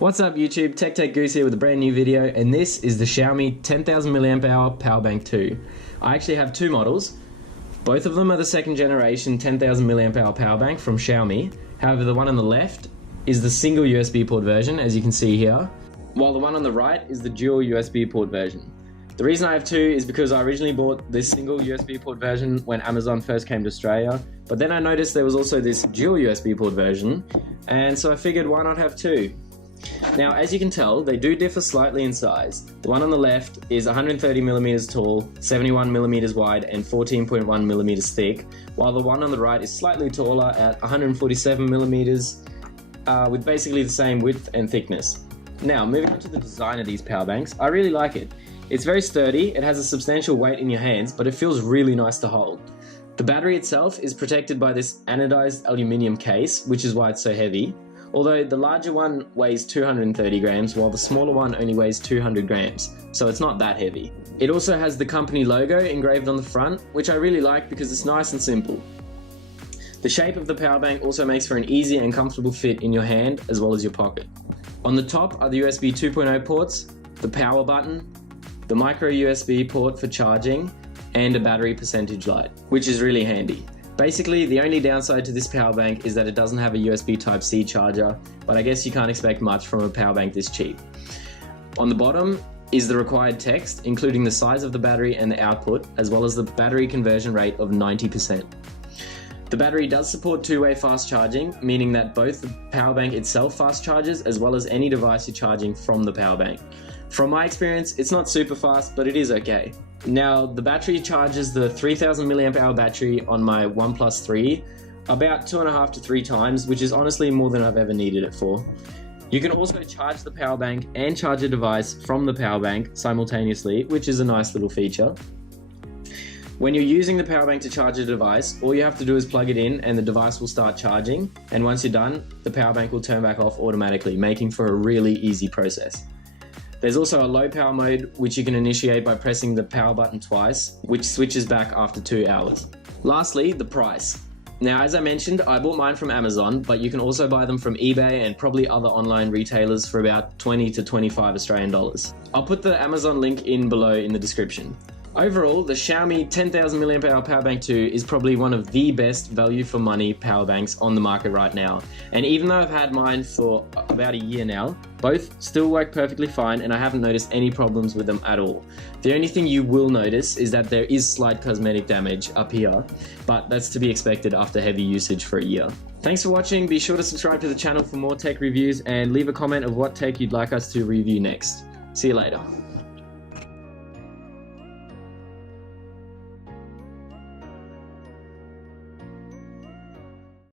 What's up YouTube, Tech Goose here with a brand new video, and this is the Xiaomi 10000mAh Powerbank 2. I actually have two models. Both of them are the second generation 10000mAh Powerbank from Xiaomi. However, the one on the left is the single USB port version, as you can see here, while the one on the right is the dual USB port version. The reason I have two is because I originally bought this single USB port version when Amazon first came to Australia, but then I noticed there was also this dual USB port version, and so I figured why not have two. Now, as you can tell, they do differ slightly in size. The one on the left is 130mm tall, 71mm wide, and 14.1mm thick, while the one on the right is slightly taller at 147mm with basically the same width and thickness. Now, moving on to the design of these power banks, I really like it. It's very sturdy, it has a substantial weight in your hands, but it feels really nice to hold. The battery itself is protected by this anodized aluminium case, which is why it's so heavy. Although the larger one weighs 230 grams, while the smaller one only weighs 200 grams, so it's not that heavy. It also has the company logo engraved on the front, which I really like because it's nice and simple. The shape of the power bank also makes for an easy and comfortable fit in your hand as well as your pocket. On the top are the USB 2.0 ports, the power button, the micro USB port for charging, and a battery percentage light, which is really handy. Basically, the only downside to this power bank is that it doesn't have a USB Type-C charger, but I guess you can't expect much from a power bank this cheap. On the bottom is the required text, including the size of the battery and the output, as well as the battery conversion rate of 90%. The battery does support two-way fast charging, meaning that both the power bank itself fast charges as well as any device you're charging from the power bank. From my experience, it's not super fast, but it is okay. Now, the battery charges the 3000mAh battery on my OnePlus 3 about 2.5 to 3 times, which is honestly more than I've ever needed it for. You can also charge the power bank and charge a device from the power bank simultaneously, which is a nice little feature. When you're using the power bank to charge a device, all you have to do is plug it in and the device will start charging, and once you're done, the power bank will turn back off automatically, making for a really easy process. There's also a low power mode, which you can initiate by pressing the power button twice, which switches back after 2 hours. Lastly, the price. Now, as I mentioned, I bought mine from Amazon, but you can also buy them from eBay and probably other online retailers for about 20 to 25 Australian dollars. I'll put the Amazon link in below in the description. Overall, the Xiaomi 10000mAh Powerbank 2 is probably one of the best value for money power banks on the market right now. And even though I've had mine for about a year now, both still work perfectly fine and I haven't noticed any problems with them at all. The only thing you will notice is that there is slight cosmetic damage up here, but that's to be expected after heavy usage for a year. Thanks for watching, be sure to subscribe to the channel for more tech reviews and leave a comment of what tech you'd like us to review next. See you later.